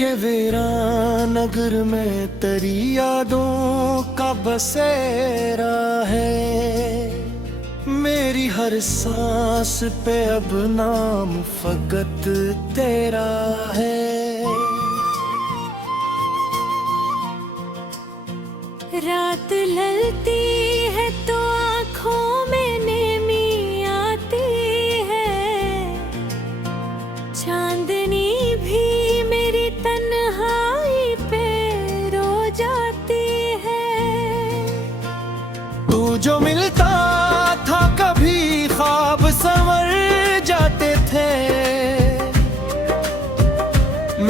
के वीरान नगर में तेरी यादों का बसेरा है। मेरी हर सांस पे अब नाम फकत तेरा है। रात ढलती है तो आँखों में नेमी आती है, चांदनी भी मेरी तन्हाई पे रो जाती है। तू जो मिलता था कभी ख्वाब संवर जाते थे,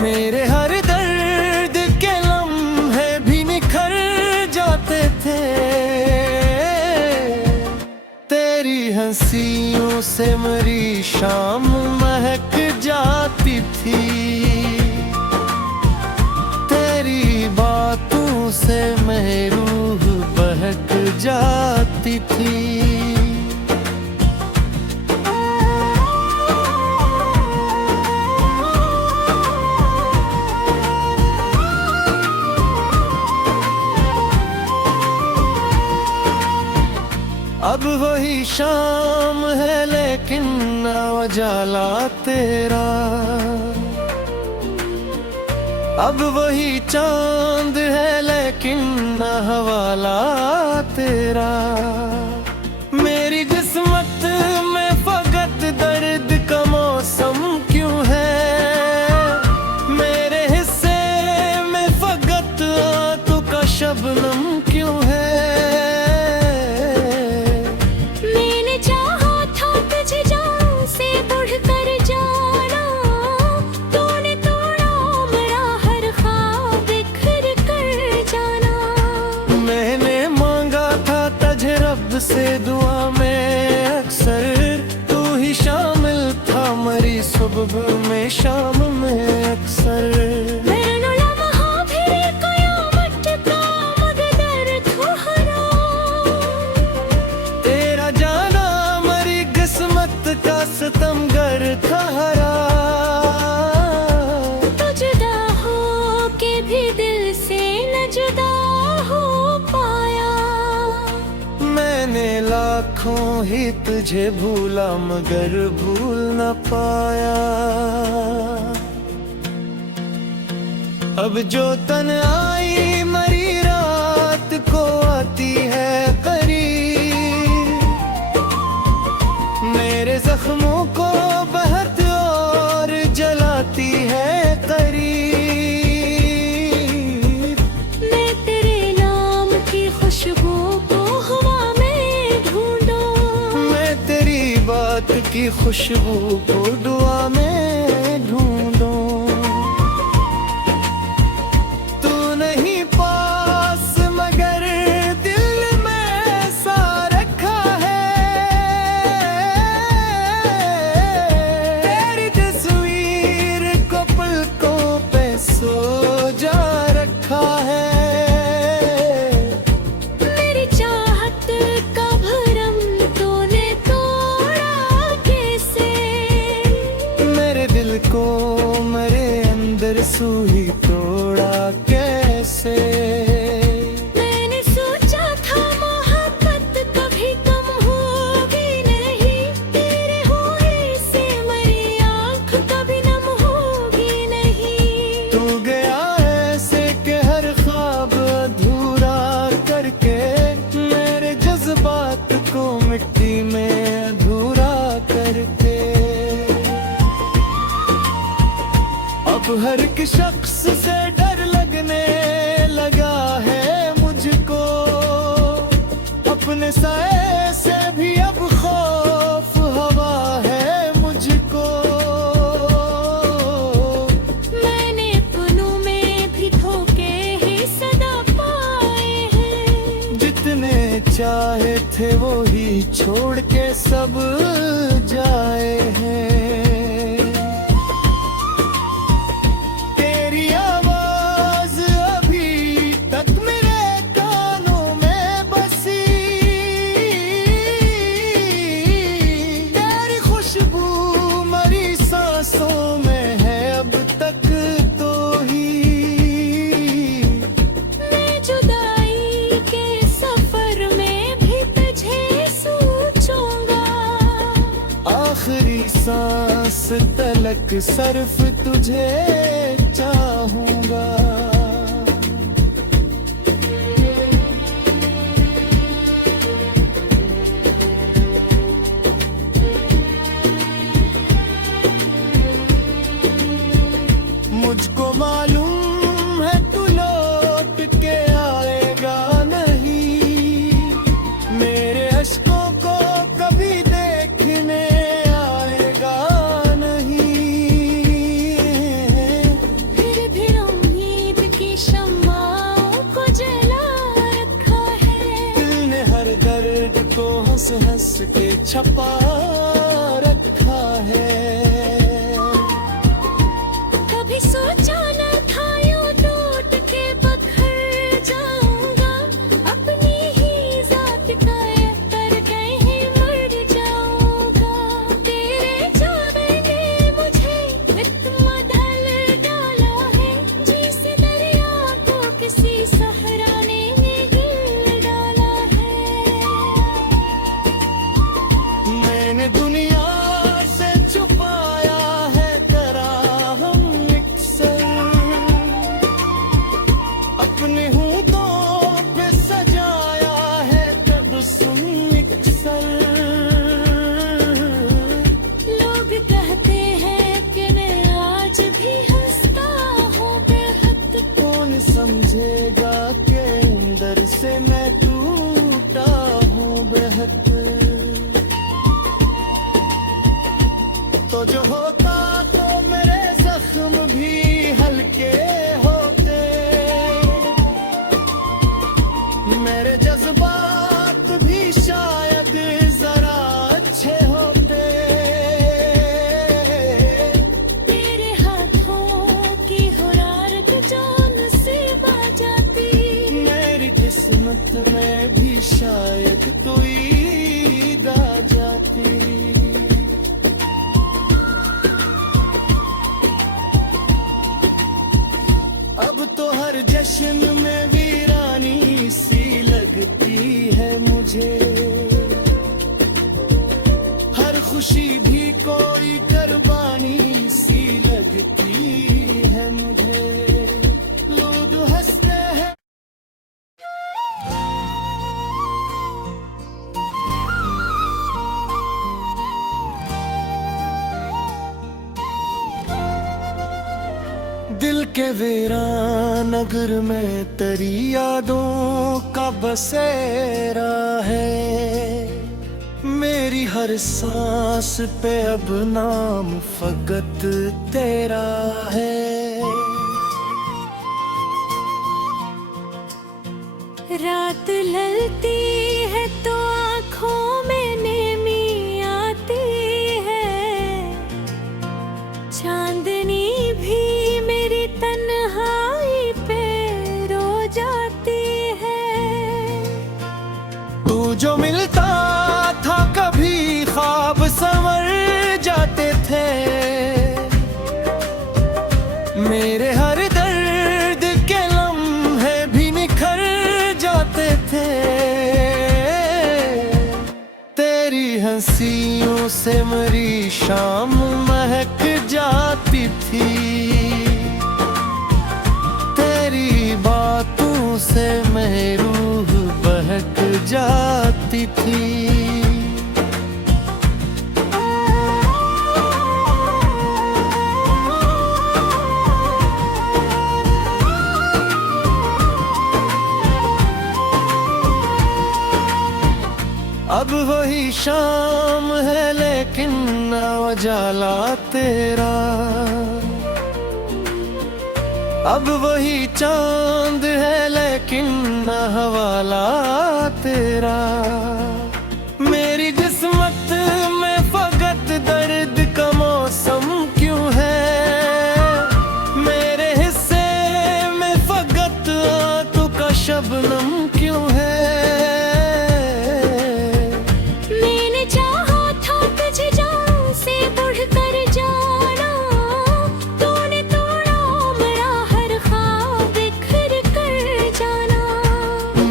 मेरे हर दर्द के लम्हे भी निखर जाते थे। तेरी हंसियों से मेरी शाम महक जाती थी, तेरी बातों से मेरी रूह बहक जाती थी। अब वही शाम है लेकिन ना उजाला तेरा, अब वही चांद है लेकिन ना हवाला तेरा। मेरी किस्मत में फकत दर्द का मौसम क्यों है, मेरे हिस्से में फकत आंखों का शबनम क्यों है। से दुआ में अक्सर तू ही शामिल था, मरी सुबह में शाम में अक्सर। तेरा जाना मरी किस्मत का सितमगर था हरा। तो जुदा हो के भी दिल से न जुदा हो पाया। मैंने लाखों ही तुझे भूला मगर भूल न पाया। अब जो तन्हाई मरी रात को आती है करीब, मेरे जख्मों को बहुत और जलाती है करीब। मैं तेरे नाम की खुशबू की खुशबू को दुआ में ढूंढूं। तू नहीं पास मगर दिल में सा रखा है, तेरी तस्वीर को पलकों पे सो जा रखा है। मेरी चाहत का भरम तूने दिल को मेरे अंदर सुई तोड़ा कैसे। मैंने सोचा था मोहब्बत कभी कम होगी नहीं, तेरे होने से मेरी आँख कभी नम होगी नहीं। तू गया ऐसे कि हर ख्वाब अधूरा करके, मेरे जज्बात को मिट्टी में अधूरा करके। अब हर एक शख्स से डर लगने लगा है मुझको, अपने साए से भी अब खौफ हवा है मुझको। मैंने अपनों में भी धोखे ही सदा पाए हैं, जितने चाहे थे वो ही छोड़ के सब जाए हैं। सांसों में है अब तक तो ही एक सर्फ तुझे चाहूंगा। मुझको मालूम है तू लौट के आएगा नहीं, मेरे अश्कों को कभी देखने आएगा नहीं। फिर भी उम्मीद की शम्माओं को जला रखा है, दिल ने हर दर्द को हंस हंस के छपा रखा है। कभी सोचा न था यूं टूट के बखर जाऊंगा, अपनी ही जात का अतर कहीं मर जाऊंगा। तेरे जाने ने मुझे इतना ढल डाला है, जिस दरिया को किसी सहरा ने हिल डाला है। मैंने दुनिया से छुपाया है कराहम अक्सर, अपने होठों पे सजाया है तबस्सुम अक्सर। लोग कहते हैं कि मैं आज भी हंसता हूँ बेहद, कौन समझेगा कि अंदर से मैं टूटा हूँ बेहतर। तो जो होता तो मेरे जख्म भी हल्के होते, मेरे जज्बात भी शायद जरा अच्छे होते। तेरे हाथों की हुरारत जो नसीब आ जाती, मेरी किस्मत में भी शायद तो ईद आ जाती। अब तो हर जश्न में वीरानी सी लगती है मुझे, हर खुशी भी कोई कुर्बानी सी लगती है मुझे। लोग हंसते हैं दिल के वीरान नगर में तेरी यादों का बसेरा है। मेरी हर सांस पे अब नाम फकत तेरा है। रात ढलती है तो आँखों में नेमी आती है, चांदनी भी मेरी तन्हाई पे रो जाती है। तू जो मिलता था कभी ख्वाब संवर जाते थे, मेरे हर दर्द के लम्हे भी निखर जाते थे। तेरी हंसियों से मेरी शाम महक जाती थी, तेरी बातों से मेरी रूह बहक जाती थी। अब वही शाम है लेकिन ना उजाला तेरा, अब वही चांद है लेकिन ना हवाला तेरा। मेरी किस्मत में फकत दर्द का मौसम क्यों है, मेरे हिस्से में फकत आंखों का शबनम क्यों है। मैंने चाहा था तुझे जान से बढ़कर जाना, तूने तोड़ा मेरा हर ख्वाब बिखर कर जाना।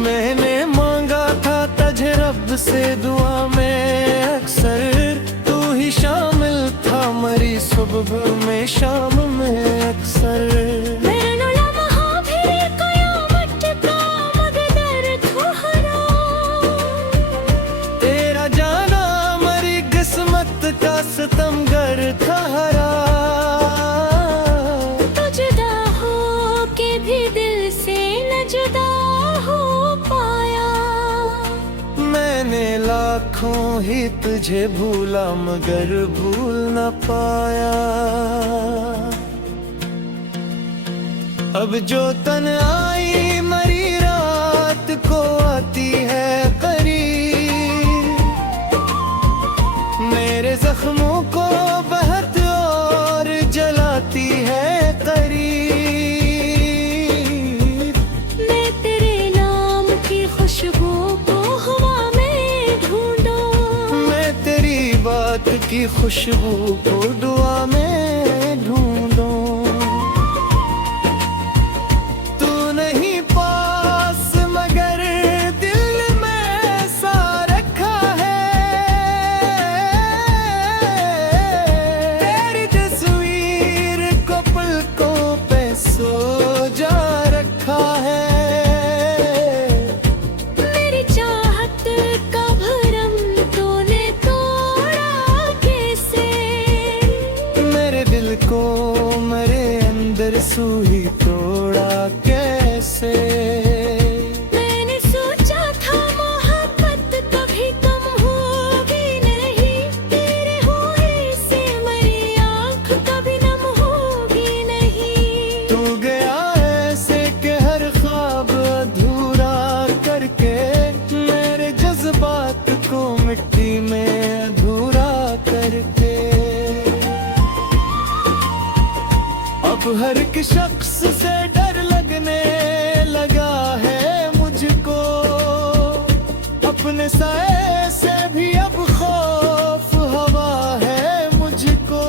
मैंने मांगा था तुझे रब से दुआ में अक्सर, तू ही शामिल था मेरी सुबह में शाम में अक्सर मेरा लम्हा भी कयामत का मकदर ठहरा। तेरा जाना मरी किस्मत का सितमगर ठहरा। तो जुदा हो के भी दिल से न जुदा हो पाया। मैंने लाखों ही तुझे भूला मगर भूल न पाया। अब जो तन आई मरी रात को आती है करीब, मेरे जख्मों को बहत और जलाती है करीब। मैं तेरे नाम की खुशबू को हवा में ढूंढूं, मैं तेरी बात की खुशबू को दुआ में ढूंढूं। तू नहीं पास मगर दिल में सा रखा है। तेरी तस्वीर को पलकों पे सो जा रखा है। मेरी चाहत का भरम तूने तोड़ा कैसे। मेरे दिल को मेरे अंदर सुई तोड़ा कैसे। मैंने सोचा था मोहब्बत कभी कम होगी नहीं, तेरे हुए से मेरी आँख कभी नम होगी नहीं। तू गया ऐसे कि हर ख्वाब अधूरा करके, मेरे जज्बात को मिट्टी में अधूरा करके। अब हर एक शख्स से डर लगने लगा है मुझको, अपने साए से भी अब खौफ हवा है मुझको।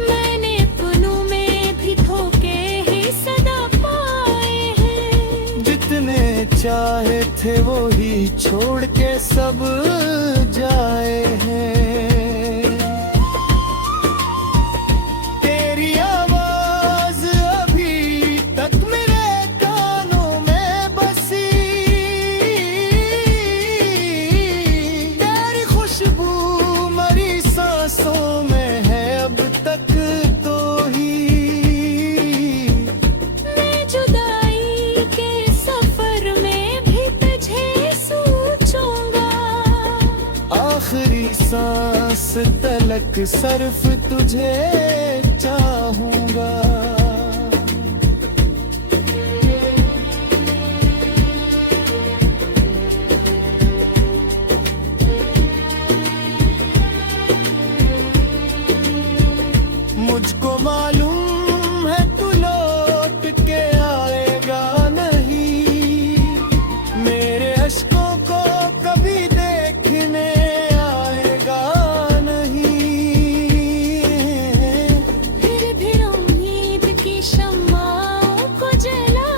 मैंने अपनों में भी धोखे ही सदा पाए हैं। जितने चाहे थे वो ही छोड़ के सब जाए हैं। तेरी आवाज अभी तक मेरे कानों में बसी, तेरी खुशबू मरी सांसों में है अब तक तो ही। मैं जुदाई के सफर में भी तुझे सोचूंगा। आखिरी सांस तलक सर्फ तुझे चाहूंगा। मुझको मालूम है तू लौट के आएगा नहीं, मेरे अश्कों को कभी देखने आएगा नहीं। फिर भी उम्मीद की शम्माओं को जला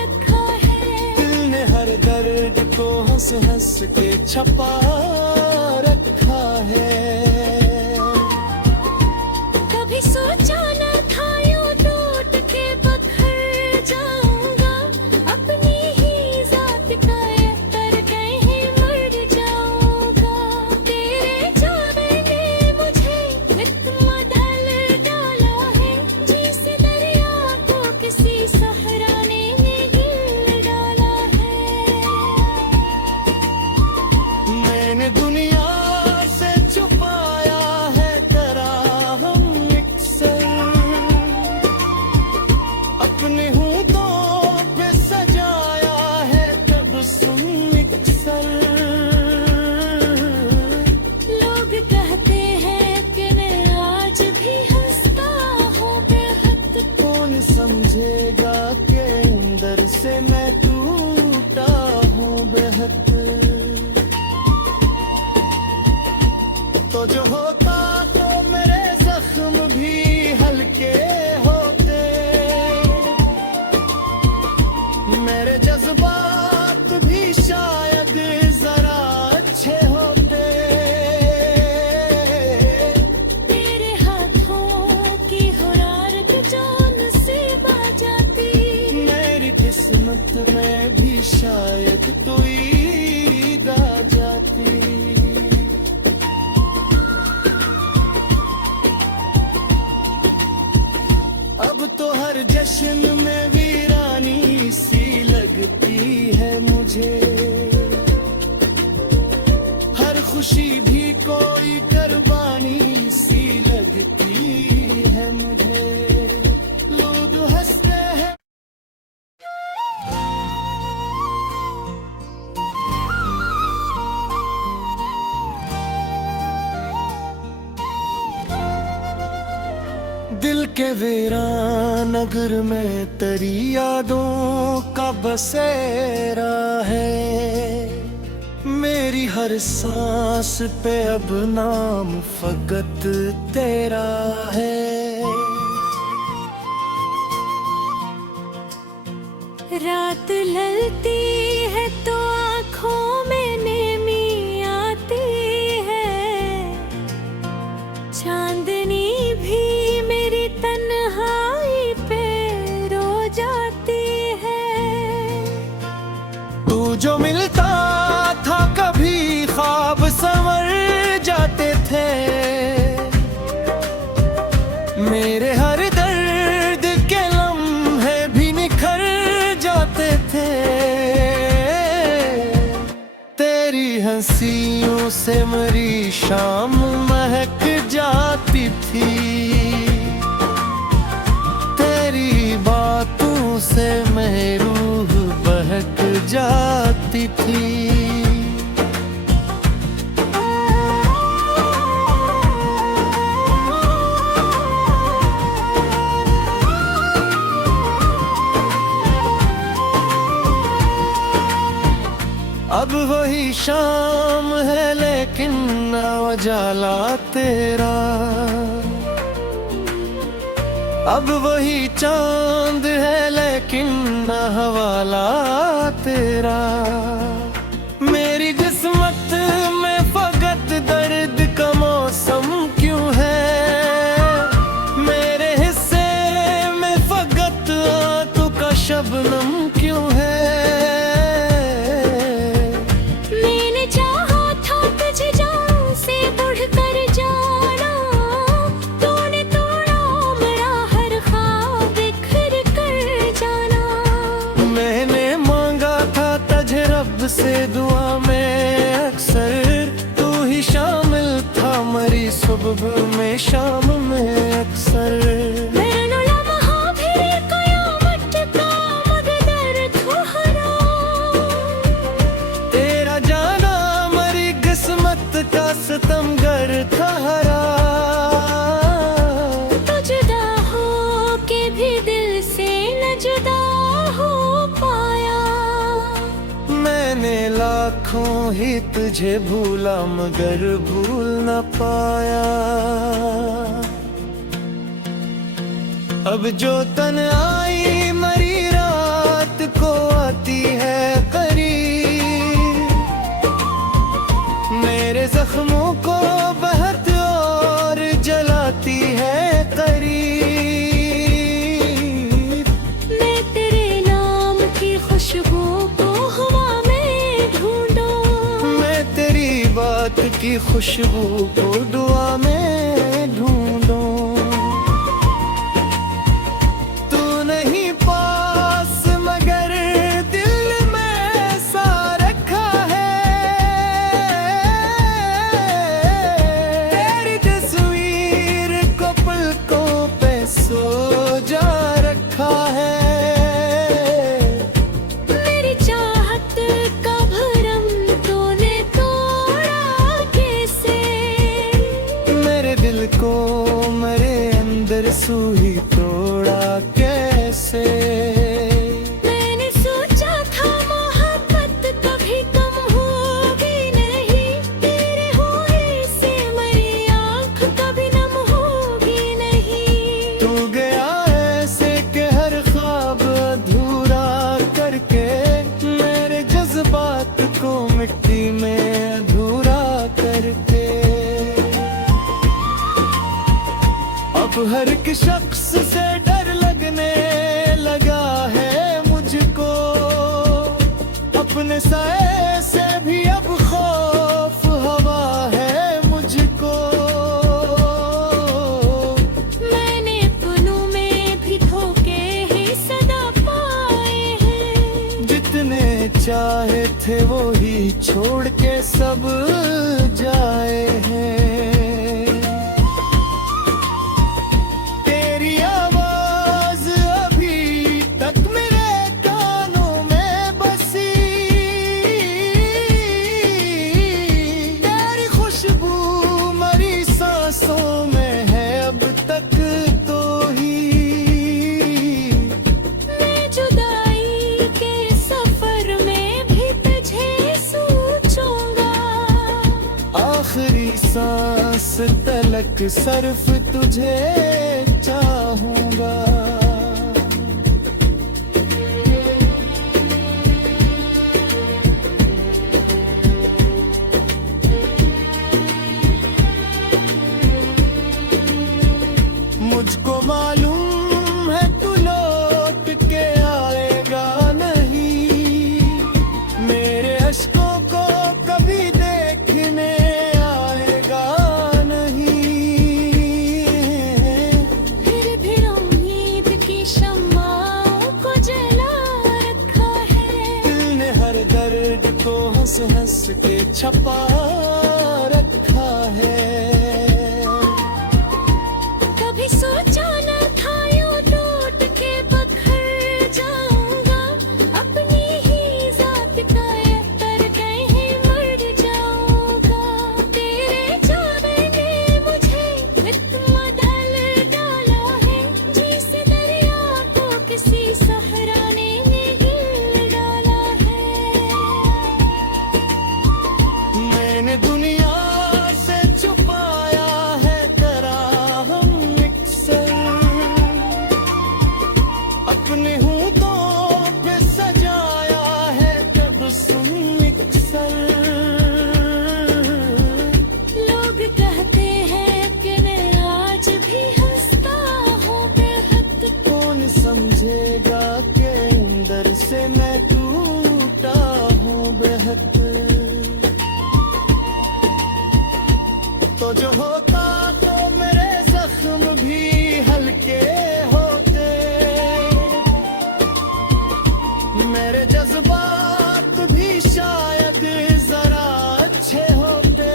रखा है। दिल ने हर दर्द को हंस हंस के छपा रखा है। कभी सोचा न था यूं टूट के बखर जाऊंगा, अपनी ही जात का एहतर कहीं मर जाऊंगा। तेरे जाने ने मुझे इतना ढल डाला है, जिस दरिया को किसी सहरा ने हिल डाला है। मैंने दुनिया से छुपाया है कराहम अक्सर, अपने हूँ तो किस्मत में भी शायद तो ईद आ जाती। अब तो हर जश्न में वीरानी सी लगती है मुझे, हर खुशी भी कोई कुर्बानी सी लगती है मुझे। लोग हंसते हैं दिल के वीरान नगर में तेरी यादों का बसेरा है। मेरी हर सांस पे अब नाम फकत तेरा है। रात ढलती है तो आँखों में नेमी आती है, चांदनी भी मेरी तन्हाई पे रो जाती है। तू जो मिलता था कभी ख्वाब संवर जाते थे, मेरे हर दर्द के लम्हे भी निखर जाते थे। तेरी हंसियों से मेरी शाम महक जाती थी, तेरी बातों से मेरी रूह बहक जाती थी। अब वही शाम है लेकिन ना उजाला तेरा, अब वही चांद है लेकिन ना हवाला तेरा। मेरी किस्मत में फकत दर्द का मौसम क्यों है, मेरे हिस्से में फकत आंखों का शबनम क्यों है। से दुआ में अक्सर तू ही शामिल था, मरी सुबह में शाम में अक्सर। तेरा जाना मरी किस्मत का सितमगर था हरा। तो जुदा हो के भी दिल से न जुदा हो पाया। मैंने लाखों ही तुझे भूला मगर भूल न पाया। अब जो तन आई मरी रात को आती है करीब, मेरे जख्मों को बहुत और जलाती है करीब। मैं तेरे नाम की खुशबू को बात की खुशबू को दुआ में ढूंढूं। तू नहीं पास मगर दिल में सा रखा है, तेरी तस्वीर को पलकों पे सो जा रखा है। को मेरे अंदर सुई तोड़ा कैसे। मैंने सोचा था मोहब्बत कभी कम होगी नहीं, तेरे होने से मेरी आँख कभी नम होगी नहीं। तू गया ऐसे कि हर ख्वाब अधूरा करके, मेरे जज्बात को मिट्टी में अधूरा करके। अब हर एक शख्स से डर लगने लगा है मुझको, चाहे थे वो ही छोड़ के सब जाए हैं। तेरी आवाज अभी तक मेरे कानों में बसी, तेरी खुशबू मरी सांसों में है अब तक तो ही। मैं जुदाई के सफर में भी तुझे सोचूंगा, आखिरी सांस तलक सर्फ तुझे चाहूंगा। मुझको मालूम है तू लौट के आएगा नहीं, मेरे अश्कों को कभी देखने आएगा नहीं। फिर भी उम्मीद की शम्माओं को जला रखा है, दिल ने हर दर्द को हंस हंस के छपा रखा है। कभी सोचा न था यूं टूट के बखर जाऊंगा, अपनी ही जात का एतर कहीं मर जाऊंगा। तेरे जाने ने मुझे इतना दल डाला है, जिस दरिया को किसी सहरा ने हिल डाला है। मैंने दुनिया से छुपाया है तेरा हम मिक्सर, अपने होठों पे सजाया है तबस्सुम मिक्सर। लोग कहते हैं कि मैं आज भी हंसता हूँ बेखत, कौन समझेगा कि अंदर से मैं टूटा हूँ बेहतर। तो जो होता तो मेरे जख्म भी हल्के होते, मेरे जज्बात भी शायद जरा अच्छे होते।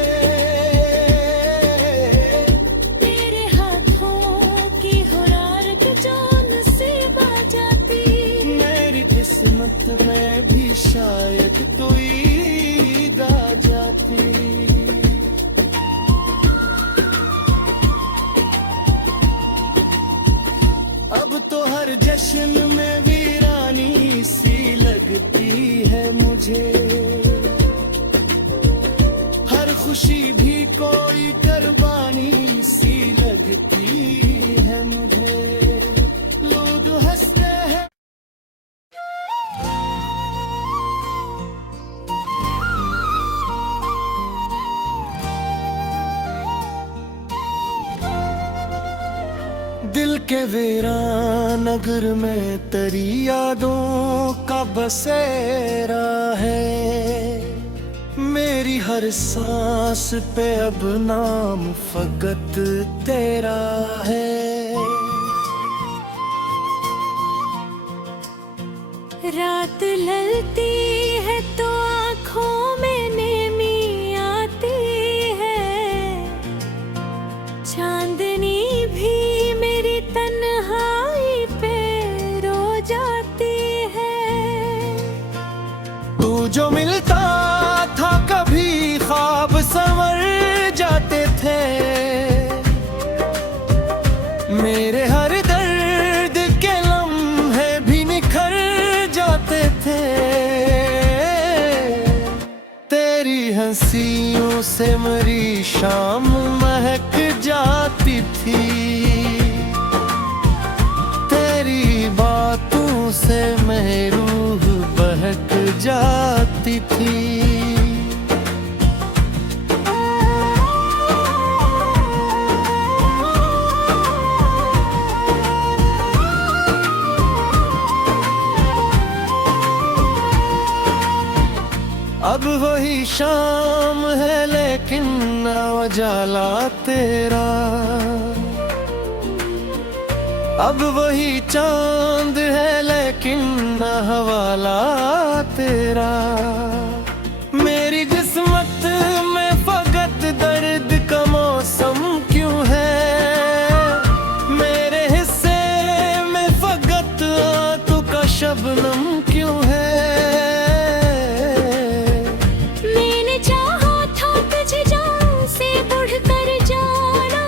तेरे हाथों की हुरारत जान से बा जाती, मेरी किस्मत में भी शायद तू ईद आ जाती। अब तो हर जश्न में वीरानी सी लगती है मुझे, हर खुशी भी कोई कुर्बानी सी लगती है मुझे। लोग हंसते हैं दिल के वीरान नगर में तेरी यादों का बसेरा है। मेरी हर सांस पे अब नाम फकत तेरा है। रात ढलती है तो आँखों में नेमी आती है, चांदनी भी मेरी तन्हाई पे रो जाती है। तू जो मिलता था कभी ख्वाब संवर जाते थे, मेरे हर दर्द के लम्हे भी निखर जाते थे। तेरी हंसियों से मेरी शाम महक जाती थी, तेरी बातों से मेरी रूह बहक जाती थी। अब वही शाम है लेकिन ना उजाला तेरा, अब वही चांद है लेकिन ना हवाला तेरा। मेरी किस्मत में फकत दर्द का मौसम क्यों है, मेरे हिस्से में फकत आंखों का शबनम क्यों है। मैंने चाहा था तुझे जान से बढ़कर जाना,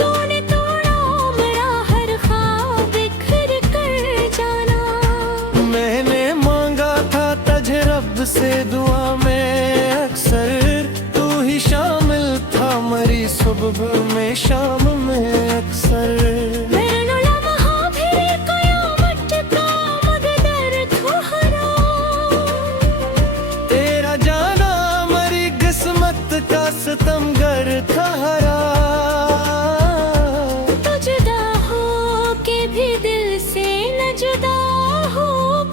तूने तोड़ा मेरा हर ख्वाब बिखर कर जाना। मैंने मांगा था तुझे रब से दुआ में अक्सर, तू ही शामिल था मरी सुबह में शाम में अक्सर। मेरा लम्हा भी कयामत का मकदर ठहरा, तेरा जाना मरी किस्मत का सितमगर ठहरा। तू जुदा हो के भी दिल से न जुदा हो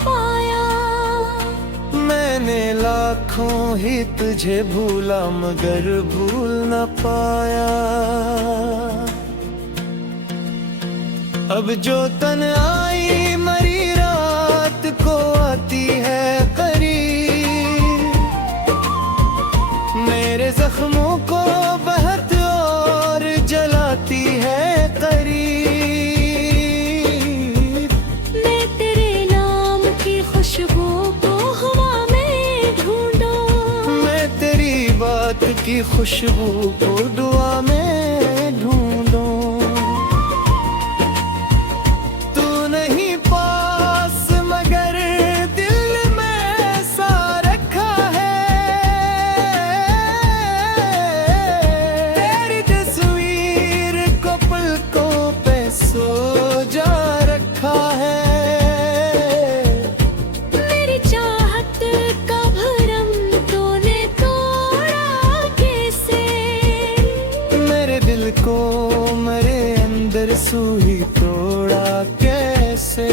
पाया। मैंने लाखों ही तुझे भूला मगर भूल न पाया। अब जो तन आई मरी रात को आती है करीब, मेरे जख्मों को बहुत और जलाती है करीब। मैं तेरे नाम की खुशबू को हवा में ढूंढूं, मैं तेरी बात की खुशबू को दुआ में ढूंढूं। तू नहीं पास मगर दिल में सा रखा है, तेरी तस्वीर को पलकों पे सो जा रखा है। मेरी चाहत का भरम तूने तोड़ा कैसे, मेरे दिल को मेरे अंदर सुई तोड़ा कैसे।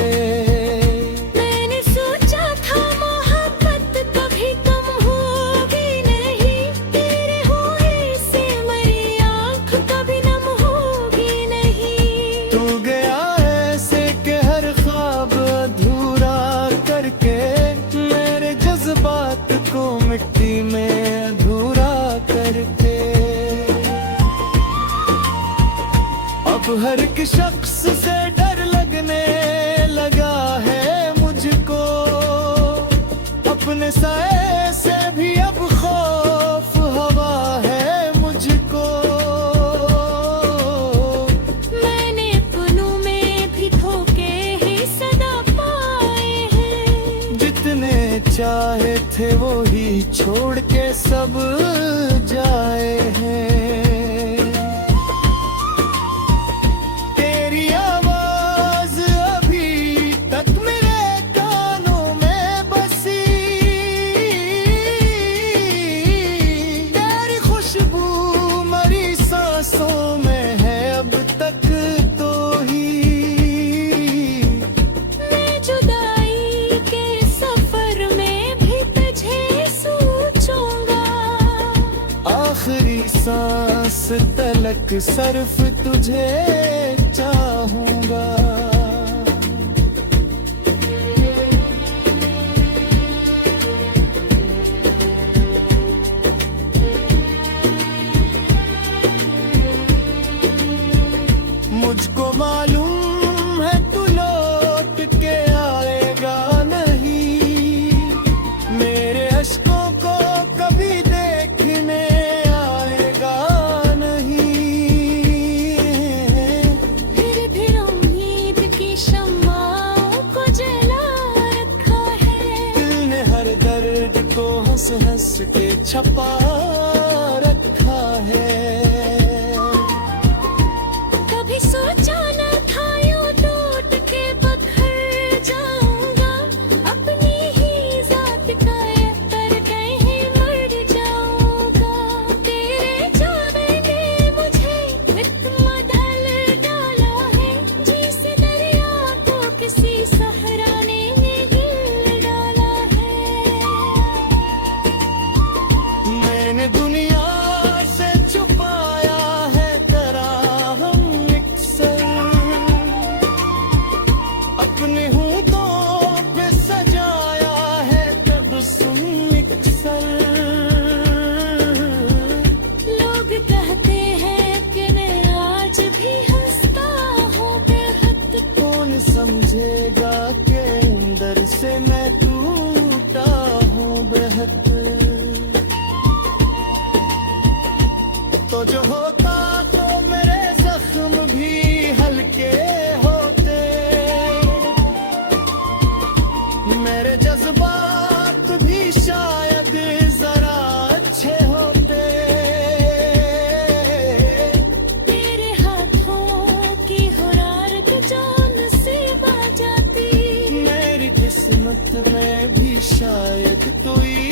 मैंने सोचा था मोहब्बत कभी कम होगी नहीं, तेरे हुए से मेरी आँख कभी नम होगी नहीं। तू गया ऐसे कि हर ख्वाब अधूरा करके, मेरे जज्बात को मिट्टी में अधूरा करके। अब हर एक शख्स से डर लगने लगा है मुझको, अपने साए से भी अब खौफ हवा है मुझको। मैंने अपनों में भी धोखे ही सदा पाए हैं, जितने चाहे थे वो ही छोड़ के सब जाए हैं। तेरी आवाज अभी तक मेरे कानों में बसी, तेरी खुशबू मरी सांसों में है अब तक तो ही। मैं जुदाई के सफर में भी तुझे सोचूंगा, आखिरी सांस तलक सर्फ तुझे चाहूंगा। मुझको मालूम है तू लौट के आएगा नहीं, मेरे अश्कों को कभी देखने आएगा नहीं। फिर भी उम्मीद की शम्माओं को जला रखा है, दिल ने हर दर्द को हंस हंस के छपा रखा है। कभी सोचा न था यूं टूट के बखर जाऊंगा, अपनी ही जात का अख्तर कहीं मर जाऊंगा। तेरे जाने ने मुझे इतना दल डाला है, जिस दरिया को किसी सहरा ने हिल डाला है। मैंने दुनिया से छुपा मेरे जज्बात भी शायद जरा अच्छे होते। तेरे हाथों की हुरारत जो नसीब आ जाती। मेरी किस्मत में भी शायद कोई